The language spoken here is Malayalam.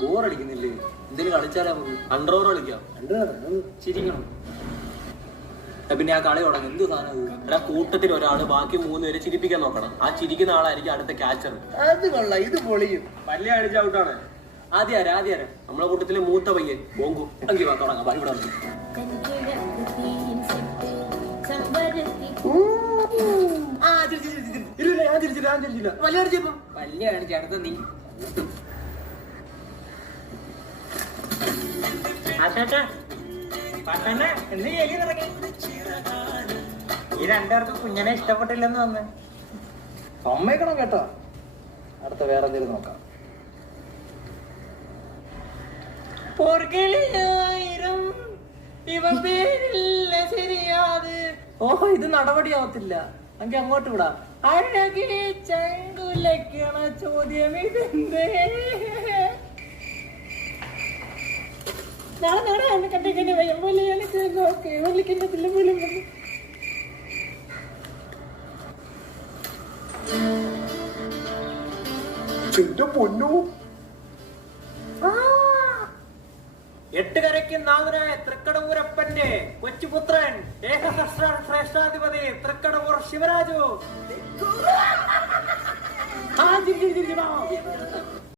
ബോറടിക്കുന്നില്ലേ? എന്തെങ്കിലും കളിച്ചാലോ? നമുക്ക് അണ്ടർ കളിക്കാം. ചിരിക്കണം. പിന്നെ ആ കളി തുടങ്ങും. എന്ത് സാധനം എടാ? കൂട്ടത്തിൽ ഒരാള് ബാക്കി 3 പേരെ ചിരിപ്പിക്കാൻ നോക്കണം. ആ ചിരിക്കുന്ന ആളായിരിക്കും അടുത്ത ക്യാച്ചർ. അത് കൊള്ളാം, ഇത് പൊളിയും. വലിയ അടിച്ച ഔട്ടാണ്. ആദ്യം നമ്മളെ കൂട്ടത്തില് മൂത്ത പയ്യൻ ബോങ്കു. അങ്കി വാ തുടങ്ങാം. ഇവിടെ വലിയ അടിച്ചപ്പോ വലിയ അടിച്ച അടുത്ത നീ. ഈ രണ്ടുപേർക്ക് കുഞ്ഞിനെ ഇഷ്ടപ്പെട്ടില്ലെന്ന് വന്ന് സമ്മതിക്കണം കേട്ടോ. അടുത്ത വേറെ എന്തെങ്കിലും നോക്കാം. ഓഹോ, ഇത് നടപടിയാവത്തില്ല. എനിക്ക് അങ്ങോട്ട് വിടാം. അഴകിലെ ചങ്കുലക്കണ ചോദ്യം ഇതെന്തേ? നാളെ കണ്ടിങ്ങനെ വിളിക്കുന്നതില്ല പോലും. പൊന്നു 8 കരയ്ക്ക് നാഥനായ തൃക്കടവൂരപ്പന്റെ കൊച്ചുപുത്രൻ ശ്രേഷ്ഠാധിപതി തൃക്കടവൂർ ശിവരാജു.